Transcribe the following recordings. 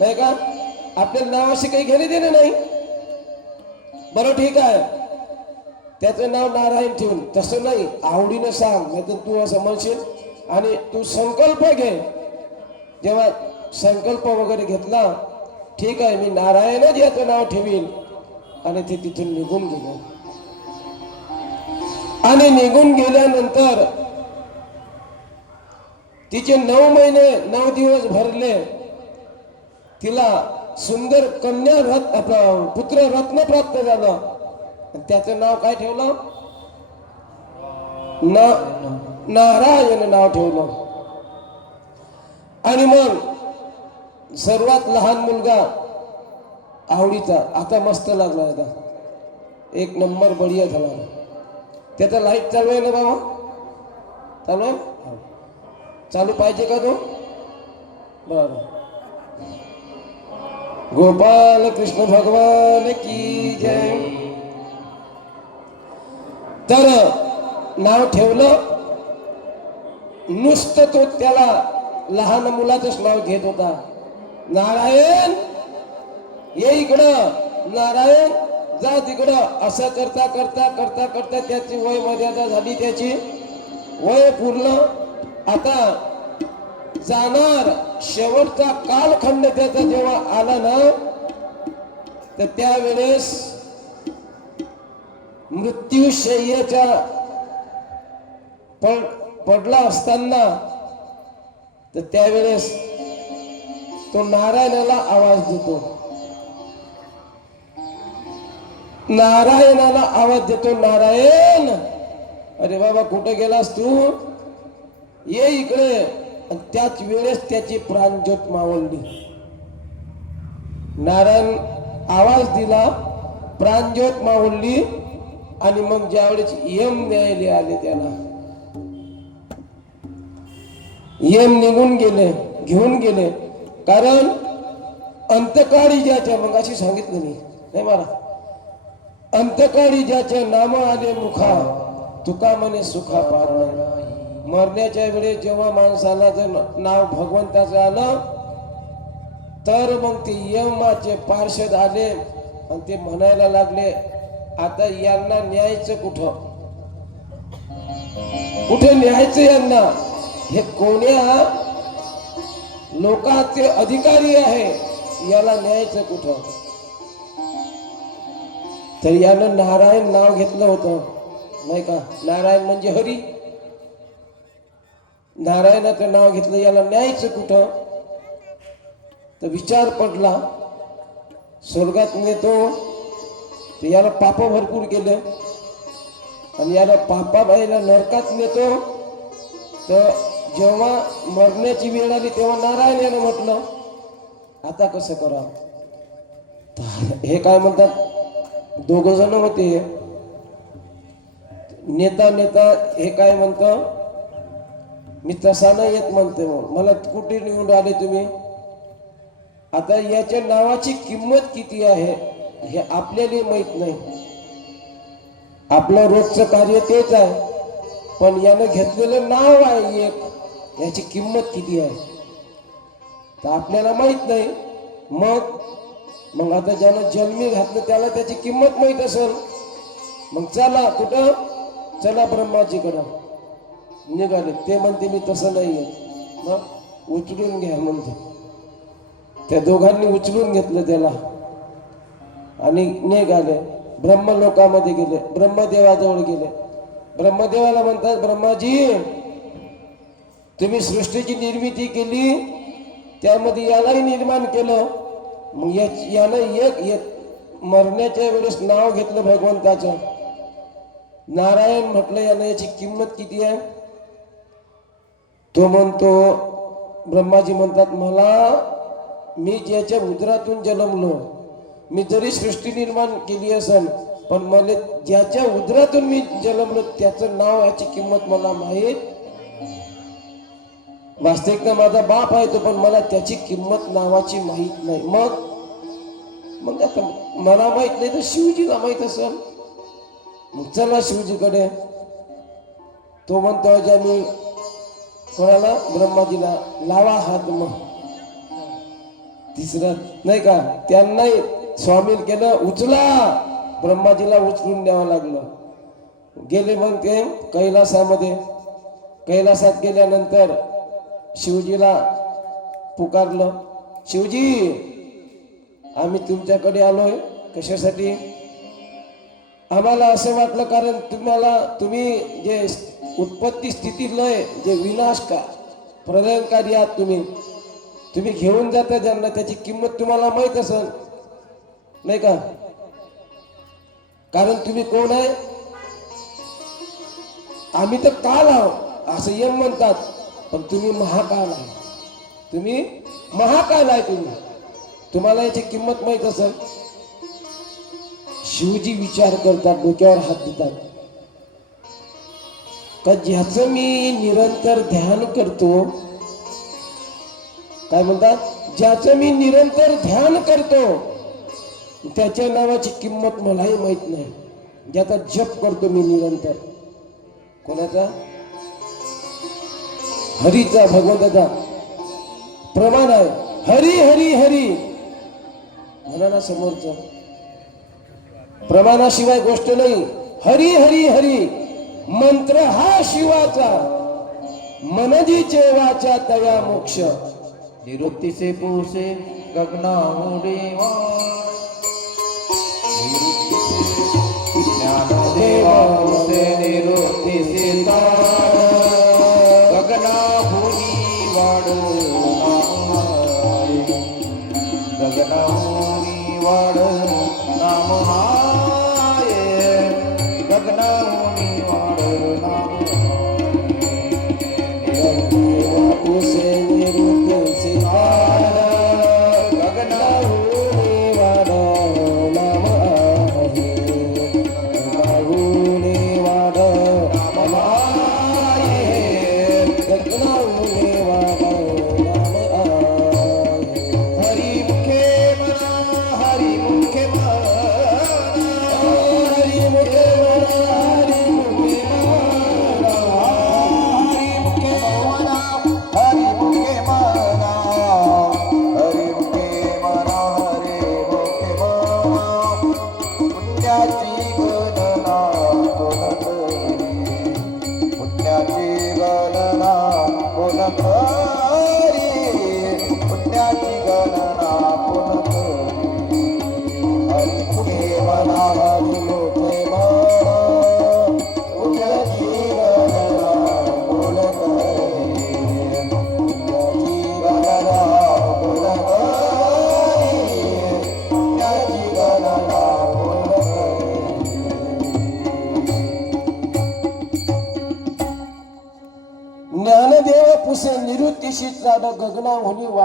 नाही का? आपल्या नावाशी काही घेणे देणे नाही. बरं ठीक आहे. त्याचं नाव नारायण ठेवून. तसं नाही आवडीनं सांग नाही तू असं म्हणशील आणि तू संकल्प घे. जेव्हा संकल्प वगैरे घेतला ठीक आहे मी नारायणच याचं नाव ठेवीन. आणि ते तिथून निघून गेले. आणि निघून गेल्यानंतर तिचे नऊ महिने नऊ दिवस भरले. तिला सुंदर कन्या रत्न आपलं पुत्र रत्न प्राप्त झालं. त्याचं नाव काय ठेवलं? ना नारायण नाव ठेवलं. आणि मग सर्वात लहान मुलगा आवडीचा आता मस्त लागला आता एक नंबर बढिया झाला. त्याचा लाइट चालू आहे ना बाबा? चालू आहे? चालू पाहिजे का तो? बरं. गोपाल कृष्ण भगवान की जय। तर नाव ठेवलं. नुसतं तो त्याला लहान मुलाचंच नाव घेत होता. नारायण ये इकडं. नारायण जा तिकडं. असं करता करता करता करता त्याची वय मर्यादा झाली त्याची. वय पूर्ण. आता जाणार. शेवटचा कालखंड त्याचा जेव्हा आला ना तर त्यावेळेस मृत्यूशय्याच्या पड पडला असताना तर त्यावेळेस तो नारायणाला आवाज देतो. नारायणाला आवाज देतो नारायण! अरे बाबा कुठे गेलास तू? ये इकडे. आणि त्याच वेळेस त्याची प्राणज्योत मावळली. नारायण आवाज दिला प्राणज्योत मावळली आणि मग ज्यावेळेस यम न्यायले आले त्याला यम निघून गेले घेऊन गेले. कारण अंतकाळी ज्याच्या मग अशी सांगितलं मी नाही मला अंतकाळी ज्याच्या नाम आले मुखा तुका म्हणे सुखा पार नाही. मरण्याच्या वेळेस जेव्हा माणसाला जर नाव भगवंताचं आलं तर मग ते यमाचे पार्षद आले आणि ते म्हणायला लागले आता यांना न्यायचं कुठं? कुठे न्यायचं यांना? हे कोण्या? लोकांचे अधिकारी आहे. याला न्यायचं कुठं? तर यानं नारायण नाव घेतलं होतं. नाही का? नारायण म्हणजे हरी. नारायणाचं नाव घेतलं याला न्यायचं कुठं? तर विचार पडला. स्वर्गात नेतो. तर याला पाप भरपूर केलं आणि याला पापाबाईला नरकात नेतो. तर जेव्हा मरण्याची वेळ आली तेव्हा नारायण यानं म्हटलं आता कसं करा हे काय म्हणतात? दोघ जण होते. नेता नेता हे काय म्हणतं? मी तसा नाही येत म्हणते मग मला कुठे निवडून आले तुम्ही? आता याच्या नावाची किंमत किती आहे हे आपल्याला माहीत नाही. आपलं रोजचं कार्य तेच आहे. पण यानं घेतलेलं नाव आहे एक. याची किंमत किती आहे? तर आपल्याला माहीत नाही. मग? मग आता ज्यानं जन्मी घातलं त्याला त्याची किंमत माहीत असेल. मग चला कुठं? चला ब्रह्माजीकडं. निघाले. ते म्हणते मी तसं नाही आहे मग उचलून घ्या म्हणते. त्या दोघांनी उचलून घेतलं त्याला. आणि निघाले. ब्रह्मलोकामध्ये गेले. ब्रह्मदेवाजवळ गेले. ब्रह्मदेवाला म्हणतात ब्रह्माजी तुम्ही सृष्टीची निर्मिती केली त्यामध्ये यालाही निर्माण केलं. मग या यानं एक एक मरण्याच्या वेळेस नाव घेतलं भगवंताचं. नारायण म्हटलं यानं याची किंमत किती आहे? तो म्हणतो ब्रह्माजी म्हणतात मला मी ज्याच्या उदरातून जन्मलो मी जरी सृष्टी निर्माण केली असेल पण मला ज्याच्या उदरातून मी जन्मलो त्याचं नाव याची किंमत मला माहीत वास्तविकता माझा बाप आहे तो पण मला त्याची किंमत नावाची माहीत नाही. मग मग आता मला माहीत नाही तर शिवजीला माहीत असेल. मग चला शिवजीकडे. तो म्हणतो ज्या मी कोणाला? ब्रह्माजीला. लावा हात मग. तिसरं नाही का? त्यांनाही स्वामील केलं उचला. ब्रह्माजीला उचलून द्यावं लागलं. गेले मग ते कैलासामध्ये. कैलासात गेल्यानंतर शिवजीला पुकारलं. शिवजी आम्ही तुमच्याकडे आलोय. कशासाठी? आम्हाला असं वाटलं कारण तुम्हाला तुम्ही जे उत्पत्ती स्थिती लय जे विनाश का प्रलयंकारी आहात तुम्ही. तुम्ही घेऊन जाता ज्यांना त्याची किंमत तुम्हाला माहीत असेल. नाही का? कारण तुम्ही कोण आहे? आम्ही तर काल आहोत असं यम म्हणतात. पण तुम्ही महाकाल आहे. तुम्ही महाकाल आहे तुम्ही. तुम्हाला याची किंमत माहीत असेल. शिवजी विचार करतात डोक्यावर हात देतात. का ज्याचं मी निरंतर ध्यान करतो काय म्हणतात? ज्याचं मी निरंतर ध्यान करतो त्याच्या नावाची किंमत मलाही माहीत नाही. ज्याचा जप करतो मी निरंतर. कोणाचा? हरीचा भगवंताचा. प्रमाण आहे. हरी हरी हरी. म्हणा ना समोरचा. प्रमाणाशिवाय गोष्ट नाही. हरी हरी हरी. मंत्र हा शिवाचा. मनजी वाचा तया मोक्ष. निरुक्तीचे पोसे पुरुषे गगना उडेवा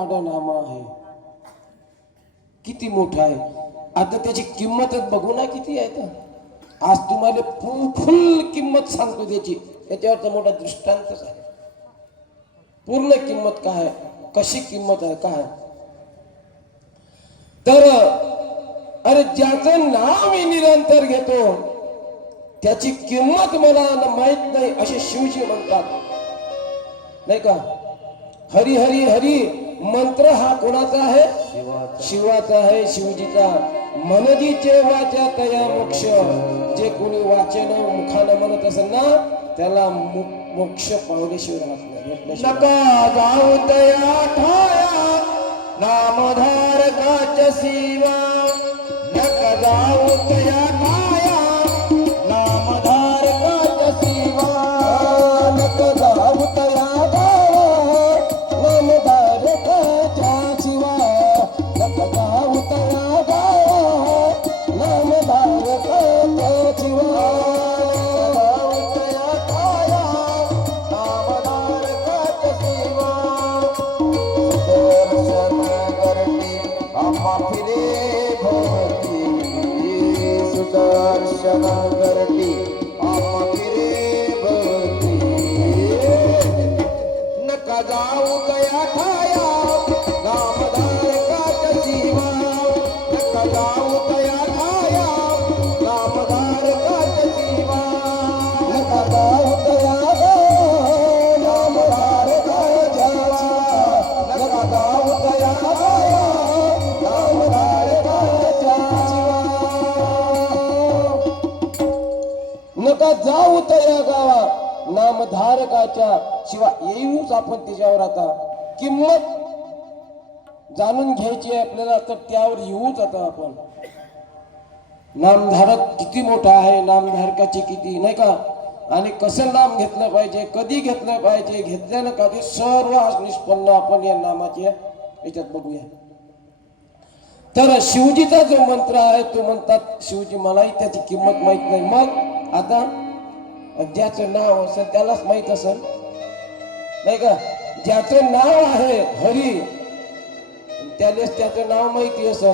गगना नाम आहे. किती मोठा आहे. आता त्याची किंमतच बघू ना किती आहे तर. आज तुम्हाला फुल फुल किंमत सांगतो त्याची. त्याच्यावरचा मोठा दृष्टांतच आहे. पूर्ण किंमत काय आहे? कशी किंमत आहे? काय तर अरे ज्याचं नाव मी निरंतर घेतो त्याची किंमत मला माहीत नाही असे शिवजी म्हणतात. नाही का? हरी हरी हरी मंत्र हा कोणाचा आहे? शिवाचा. आहे शिवजीचा. मनजीचे वाचा तया मोक्ष जे कोणी वाचन मुखानं म्हणत असेल ना त्याला मोक्ष पावल्याशिवाय राहत नाही नका जाऊ तया ठाया नामधारकाच्या शिवा नका जाऊ तया नामधारकाच्या शिवाय येऊच आपण त्याच्यावर आता. किंमत जाणून घ्यायची आहे आपल्याला तर त्यावर येऊच आता आपण. नामधारक किती मोठा आहे नामधारकाची किती नाही का? आणि कसं नाम घेतलं पाहिजे कधी घेतलं पाहिजे घेतल्यानं कधी सर्व निष्पन्न आपण या नामाचे याच्यात बघूया. तर शिवजीचा जो मंत्र आहे तो म्हणतात शिवजी मलाही त्याची किंमत माहीत नाही. मग आता ज्याचं नाव असेल त्यालाच माहीत असेल. नाही का? ज्याचं नाव आहे हरी त्यालाच त्याचं नाव माहिती असं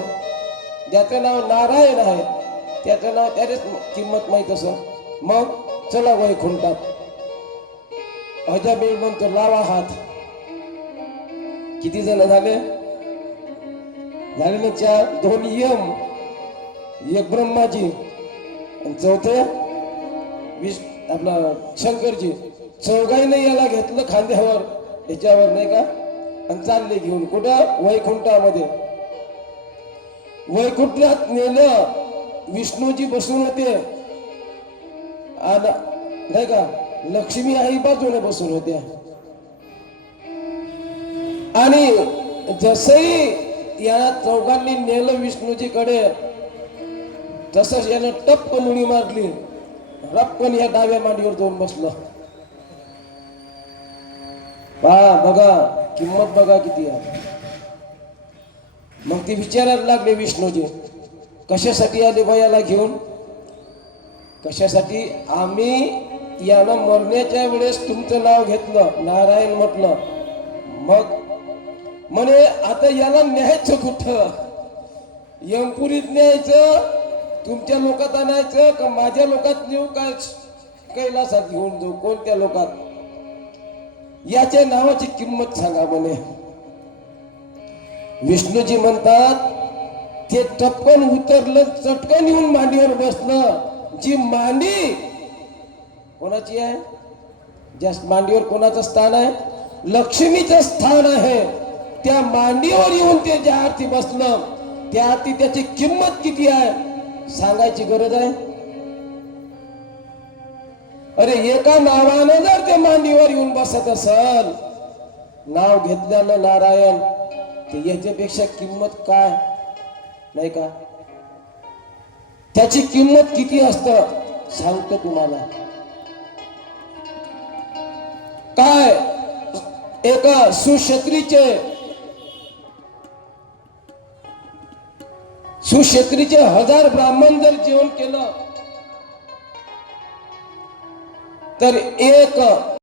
ज्याचं नाव नारायण आहे त्याचं नाव त्यालाच किंमत माहीत असं मग चला वैकुंठात. अजय म्हणतो लावा हात. किती जण झाले? झाले ना चार दोन यम एक ब्रह्माजी आणि चौथे विष आपला शंकरजी चौघाईने याला घेतलं खांद्यावर. याच्यावर नाही का? आणि चालले घेऊन. कुठं? वैकुंठामध्ये. वैकुंठात नेलं. विष्णूजी बसून होते. नाही का? लक्ष्मी आई बाजूने बसून होत्या. आणि जसही या चौघांनी नेलं विष्णूजीकडे तसंच यानं टप्प मुणी मारली. रप्पन या डाव्या मांडीवर जाऊन बसलं. पहा बघा किंमत बघा किती आहे. मग ते विचारायला लागले विष्णूजी कशासाठी आले बा याला घेऊन? कशासाठी? आम्ही यानं मरण्याच्या वेळेस तुमचं नाव घेतलं. नारायण म्हटलं मग? म्हणे आता याला न्यायचं कुठं? यमपुरीत न्यायचं तुमच्या लोकात आणायचं का माझ्या लोकात नेऊ काय कैलासात घेऊन जाऊ. कोणत्या लोकात? याच्या नावाची किंमत सांगा म्हणे. विष्णूजी म्हणतात ते टपकन उतरलं चटकन येऊन मांडीवर बसलं. जी मांडी कोणाची आहे? ज्या मांडीवर कोणाचं स्थान आहे? लक्ष्मीचं स्थान आहे. त्या मांडीवर येऊन ते ज्या आरती बसलं त्या आरती त्याची किंमत किती आहे? सांगायची गरज आहे? अरे एका नावानं जर ते मांडीवर येऊन बसत असल नाव घेतल्यानं नारायण ते याच्यापेक्षा किंमत काय? नाही का? त्याची किंमत किती असत? सांगतो तुम्हाला. काय? एका सुक्षत्रीचे सुक्षेत्रीचे हजार ब्राह्मण जर जेवण केलं तर एक